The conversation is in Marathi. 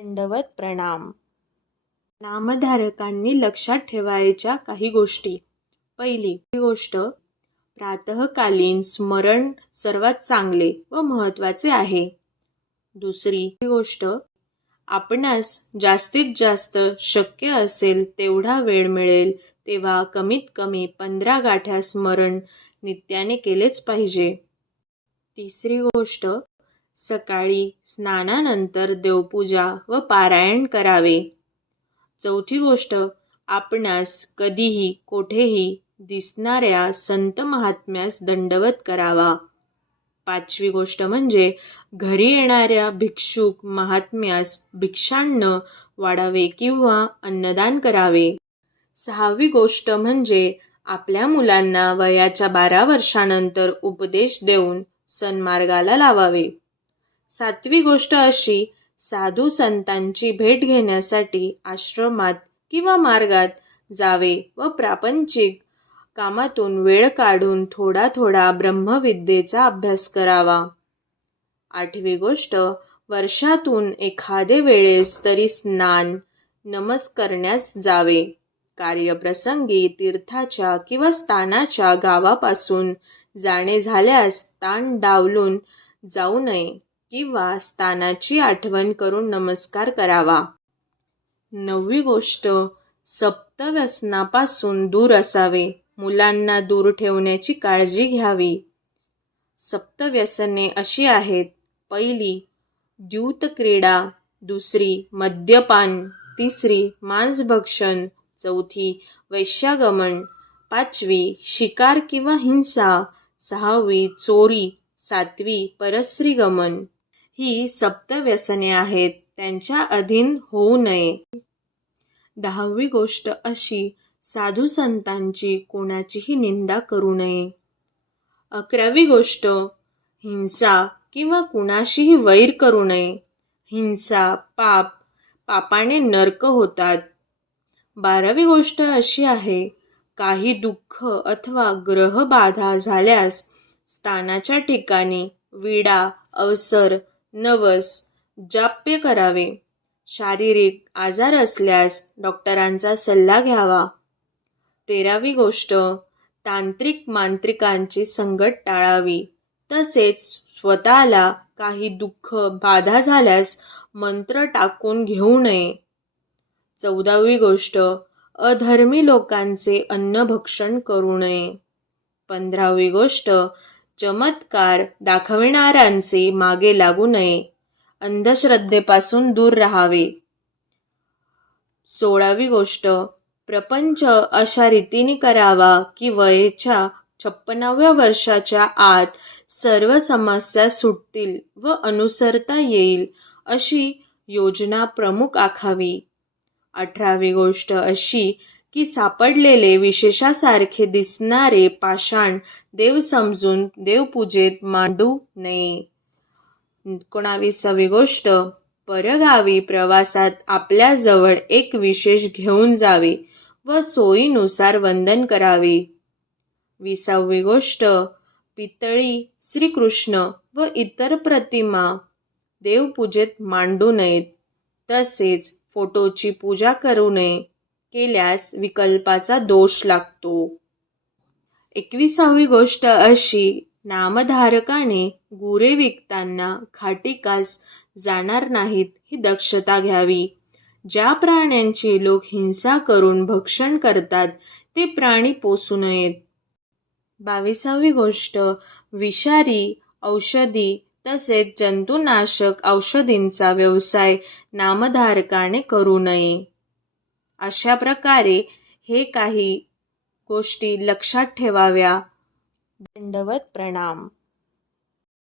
दंडवत प्रणाम. नामधारकांनी लक्षात ठेवायच्या काही गोष्टी. पहिली गोष्ट प्रातःकालीन स्मरण सर्वात चांगले व महत्त्वाचे आहे. दुसरी गोष्ट आपणास जास्तीत जास्त शक्य असेल तेवढा वेळ मिळेल तेव्हा कमीत कमी पंधरा गाठ्या स्मरण नित्याने केलेच पाहिजे. तिसरी गोष्ट सकाळी स्नानानंतर देवपूजा व पारायण करावे. चौथी गोष्ट आपणास कधीही कोठेही दिसणाऱ्या संत महात्म्यास दंडवत करावा. पाचवी गोष्ट म्हणजे घरी येणाऱ्या भिक्षुक महात्म्यास भिक्षान्न वाढावे किंवा अन्नदान करावे. सहावी गोष्ट म्हणजे आपल्या मुलांना वयाच्या बारा वर्षानंतर उपदेश देऊन सन्मार्गाला लावावे. सातवी गोष्ट अशी साधू संतांची भेट घेण्यासाठी आश्रमात किंवा मार्गात जावे व प्रापंचिक कामातून वेळ काढून थोडा थोडा ब्रह्मविद्येचा अभ्यास करावा. आठवी गोष्ट वर्षातून एखादे वेळेस तरी स्नान नमस करण्यास जावे. कार्यप्रसंगी तीर्थाच्या किंवा स्थानाच्या गावापासून जाणे झाल्यास ताण डावलून जाऊ नये. किंवा स्थानाची आठवण करून नमस्कार करावा. नववी गोष्ट सप्तव्यसनापासून दूर असावे. मुलांना दूर ठेवण्याची काळजी घ्यावी. सप्तव्यसने अशी आहेत. पहिली द्यूत क्रीडा. दुसरी मद्यपान. तिसरी मांसभक्षण. चौथी वैश्यागमन. पाचवी शिकार किंवा हिंसा. सहावी चोरी. सातवी परस्रीगमन ही सप्तव्यसने आहेत. त्यांच्या अधीन होऊ नये. दहावी गोष्ट अशी साधू संतांची कोणाचीही निंदा करू नये. अकरावी गोष्ट हिंसा किंवा कुणाशीही वैर करू नये. हिंसा पाप पापाने नरक होतात. बारावी गोष्ट अशी आहे काही दुःख अथवा ग्रहबाधा झाल्यास स्थानाच्या ठिकाणी विडा अवसर नवस जाप्य करावे. शारीरिक आजार असल्यास डॉक्टरांचा सल्ला घ्यावा. तेरावी गोष्ट तांत्रिक मांत्रिकांची संगत टाळावी. तसेच स्वतःला काही दुःख बाधा झाल्यास मंत्र टाकून घेऊ नये. चौदावी गोष्ट अधर्मी लोकांचे अन्नभक्षण करू नये. पंधरावी गोष्ट चमत्कार दाखविणाऱ्यांचे मागे लागू नये. अंधश्रद्धेपासून दूर राहावे. सोळावी गोष्ट. प्रपंच अशा रीतीने करावा की वयेच्या छप्पनाव्या वर्षाच्या आत सर्व समस्या सुटतील व अनुसरता येईल अशी योजना प्रमुख आखावी. अठरावी गोष्ट अशी की सापडलेले विशेषासारखे दिसणारे पाषाण देव समजून देवपूजेत मांडू नये. एकोणावीसावी गोष्ट. परगावी प्रवासात आपल्याजवळ एक विशेष घेऊन जावे व सोयीनुसार वंदन करावे. विसावी गोष्ट. पितळी श्रीकृष्ण व इतर प्रतिमा देवपूजेत मांडू नयेत. तसेच फोटोची पूजा करू नये. केल्यास विकल्पाचा दोष लागतो. एकविसावी गोष्ट अशी नामधारकाने गुरे विकताना खाटिकास जाणार नाहीत ही दक्षता घ्यावी. ज्या प्राण्यांची लोक हिंसा करून भक्षण करतात ते प्राणी पोसू नयेत. बावीसावी गोष्ट विषारी औषधी तसेच जंतुनाशक औषधींचा व्यवसाय नामधारकाने करू नये. अशा प्रकारे हे काही गोष्टी लक्षात ठेवाव्या. दंडवत प्रणाम.